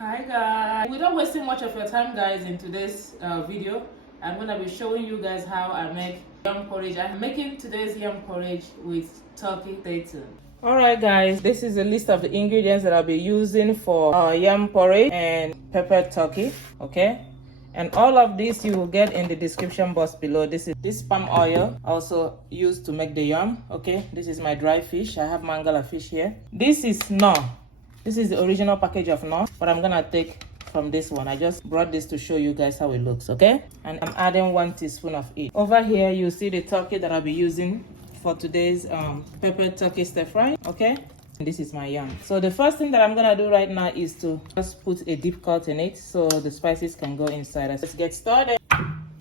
Hi guys, without wasting much of your time guys, in today's video I'm gonna be showing you guys how I make yam porridge. I'm making today's yam porridge with turkey. Stay tuned. Alright guys, this is a list of the ingredients that I'll be using for yam porridge and peppered turkey. Okay, and all of this you will get in the description box below. This palm oil also used to make the yam. Okay, this is my dry fish. I have Mangala fish here. This is knor. This is the original package of knor, but I'm gonna take from this one. I just brought this to show you guys how it looks. Okay, and I'm adding 1 teaspoon of it. Over here you see the turkey that I'll be using for today's peppered turkey stir fry. Okay, and this is my yam. So the first thing that I'm gonna do right now is to just put a deep cut in it so the spices can go inside. Let's get started.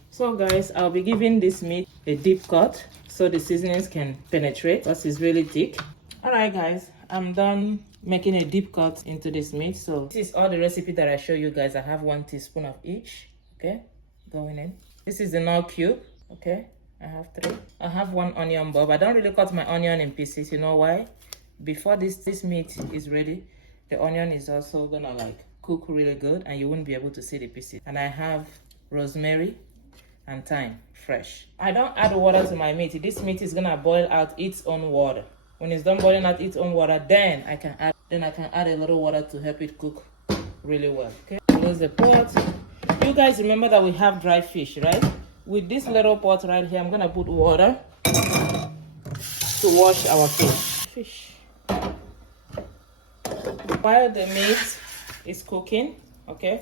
So guys, I'll be giving this meat a deep cut so the seasonings can penetrate because it's really thick. All right guys, I'm done making a deep cut into this meat. So this is all the recipe that I show you guys. I have 1 teaspoon of each. Okay, going in. This is the knor cube. Okay, I have 3. I have 1 onion bulb. I don't really cut my onion in pieces. You know why? Before this meat is ready, the onion is also gonna like cook really good and you won't be able to see the pieces. And I have rosemary and thyme fresh. I don't add water to my meat. This meat is gonna boil out its own water. When it's done boiling out its own water, then I can add a little water to help it cook really well. Okay, close the pot. You guys remember that we have dry fish, right? With this little pot right here, I'm gonna put water to wash our fish. While the meat is cooking, okay,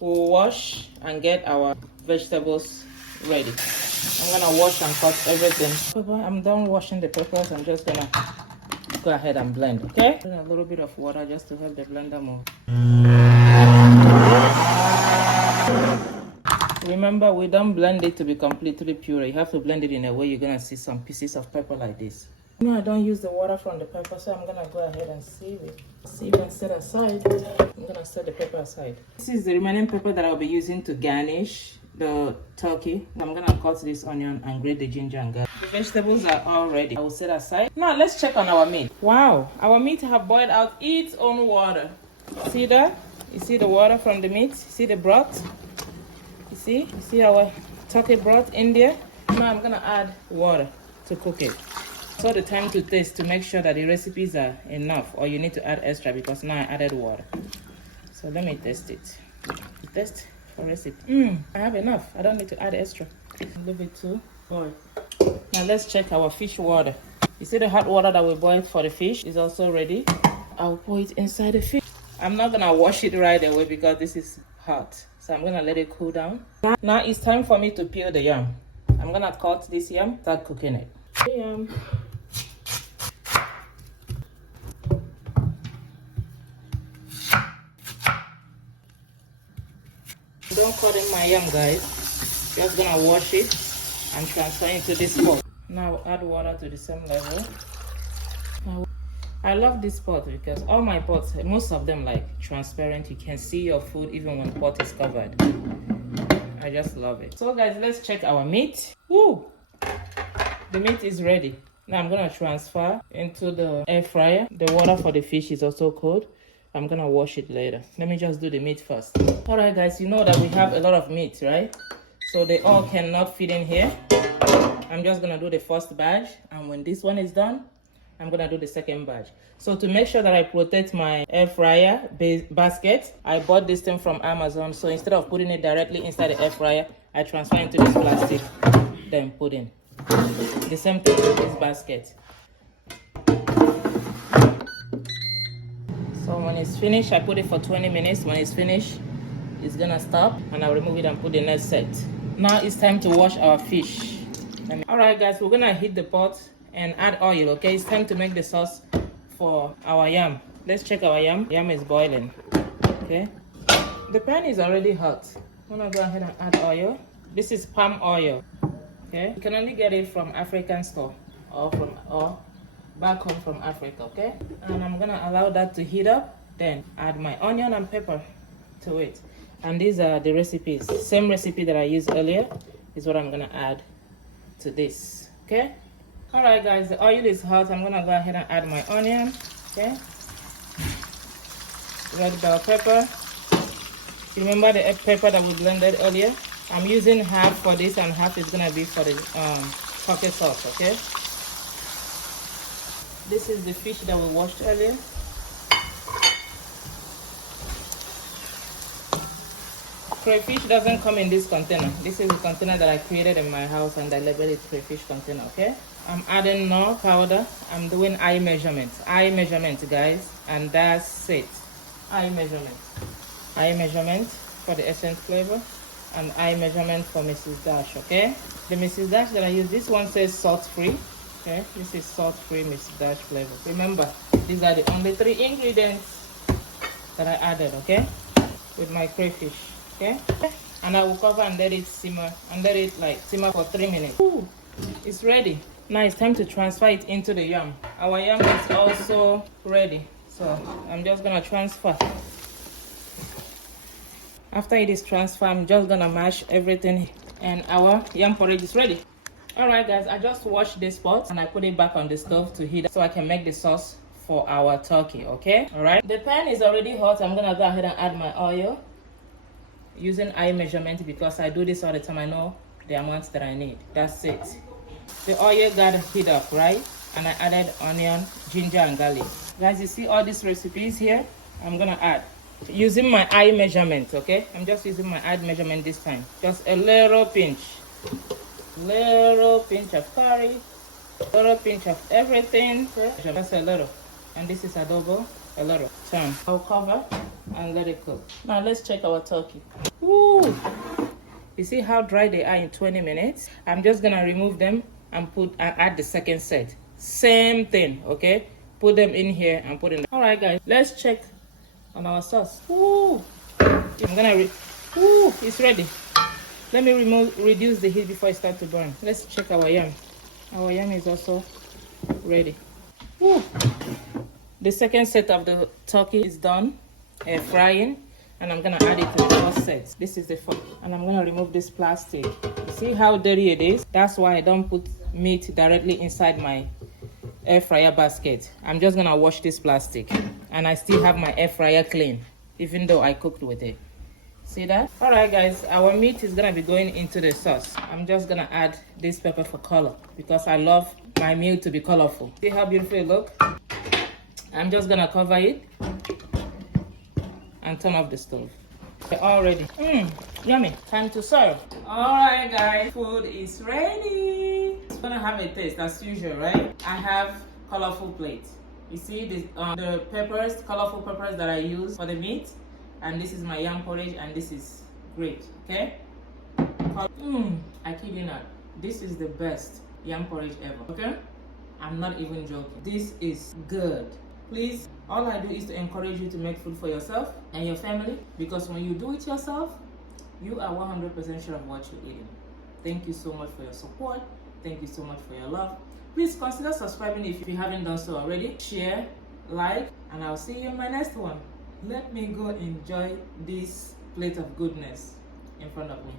we'll wash and get our vegetables ready. I'm gonna wash and cut everything. I'm done washing the peppers. I'm just gonna go ahead and blend. Okay, a little bit of water just to help the blender move. Remember, we don't blend it to be completely pure. You have to blend it in a way you're gonna see some pieces of pepper like this. No, I don't use the water from the pepper, so I'm gonna go ahead and sieve it. Sieve and set aside. I'm gonna set the pepper aside. This is the remaining pepper that I'll be using to garnish the turkey. I'm gonna cut this onion and grate the ginger and garlic. The vegetables are all ready. I will set aside. Now let's check on our meat. Wow, our meat have boiled out its own water. See that? You see the water from the meat? See the broth? You see our turkey broth in there? Now I'm gonna add water to cook it. So the time to taste to make sure that the recipes are enough, or you need to add extra because now I added water. So let me test it. Test for recipe. I have enough. I don't need to add extra. Leave it to boil. Now let's check our fish water. You see the hot water that we boiled for the fish is also ready. I'll pour it inside the fish. I'm not gonna wash it right away because this is hot. So I'm gonna let it cool down. Now it's time for me to peel the yam. I'm gonna cut this yam, start cooking it. Yam. Don't cut in my yam, guys. Just gonna wash it and transfer into this pot. Now add water to the same level. I love this pot because all my pots, most of them like transparent. You can see your food even when the pot is covered. I just love it. So guys, let's check our meat. Woo! The meat is ready. Now I'm gonna transfer into the air fryer. The water for the fish is also cold. I'm gonna wash it later. Let me just do the meat first. All right guys, you know that we have a lot of meat, right? So they all cannot fit in here. I'm just gonna do the first batch, and when this one is done, I'm gonna do the second batch. So to make sure that I protect my air fryer basket, I bought this thing from Amazon. So instead of putting it directly inside the air fryer, I transfer into this plastic, then put in. The same thing with this basket. So when it's finished, I put it for 20 minutes. When it's finished, it's gonna stop and I'll remove it and put the next set. Now it's time to wash our fish. All right guys, we're gonna heat the pot and add oil. Okay, it's time to make the sauce for our yam. Let's check our yam. Yam is boiling. Okay, the pan is already hot. I'm gonna go ahead and add oil. This is palm oil. Okay, you can only get it from African store or back home from Africa. Okay, and I'm gonna allow that to heat up, then add my onion and pepper to it. And these are the recipes. Same recipe that I used earlier is what I'm gonna add to this. Okay, all right guys, the oil is hot. I'm gonna go ahead and add my onion. Okay, red bell pepper, Remember the pepper that we blended earlier? I'm using half for this and half is gonna be for the turkey sauce, okay? This is the fish that we washed earlier. Crayfish doesn't come in this container. This is a container that I created in my house and I labeled it crayfish container, okay? I'm adding knor powder. I'm doing eye measurement. Eye measurement, guys. And that's it. Eye measurement. Eye measurement for the essence flavor. And eye measurement for Mrs. Dash, okay? The Mrs. Dash that I use, this one says salt-free. Okay, this is salt-free Mrs. Dash flavor. Remember, these are the only 3 ingredients that I added, okay? With my crayfish. Okay, and I will cover and let it simmer and let it like simmer for 3 minutes. Ooh, it's ready. Now it's time to transfer it into the yam. Our yam is also ready, so I'm just gonna transfer. After it is transferred, I'm just gonna mash everything and our yam porridge is ready. All right, guys, I just washed this pot and I put it back on the stove to heat so I can make the sauce for our turkey. Okay, all right, the pan is already hot. I'm gonna go ahead and add my oil using eye measurement because I do this all the time. I know the amounts that I need. That's it. The oil got heat up, right? And I added onion, ginger, and garlic. Guys, you see all these recipes here? I'm gonna add using my eye measurement, okay? I'm just using my eye measurement this time. Just a little pinch of curry, a little pinch of everything. Just a little. And this is adobo, a little. Turn. I'll cover and let it cook. Now let's check our turkey. Woo! You see how dry they are in 20 minutes? I'm just gonna remove them and add the second set. Same thing, okay? Put them in here and put in. All right, guys, let's check on our sauce. Woo! I'm gonna woo! It's ready. Let me reduce the heat before it starts to burn. Let's check our yam. Our yam is also ready. Woo! The second set of the turkey is done. Frying, and I'm gonna add it to the first set. This is the first, and I'm gonna remove this plastic. You see how dirty it is? That's why I don't put meat directly inside my air fryer basket. I'm just gonna wash this plastic, and I still have my air fryer clean, even though I cooked with it. See that? All right, guys, our meat is gonna be going into the sauce. I'm just gonna add this pepper for color because I love my meal to be colorful. See how beautiful it looks? I'm just gonna cover it and turn off the stove. They're all ready. Yummy. Time to serve. All right, guys, food is ready. It's gonna have a taste as usual, right? I have colorful plates. You see the peppers, colorful peppers that I use for the meat, and this is my yam porridge, and this is great. Okay. I kid you not. This is the best yam porridge ever. Okay. I'm not even joking. This is good. Please, all I do is to encourage you to make food for yourself and your family, because when you do it yourself, you are 100% sure of what you're eating. Thank you so much for your support. Thank you so much for your love. Please consider subscribing if you haven't done so already. Share, like, and I'll see you in my next one. Let me go enjoy this plate of goodness in front of me.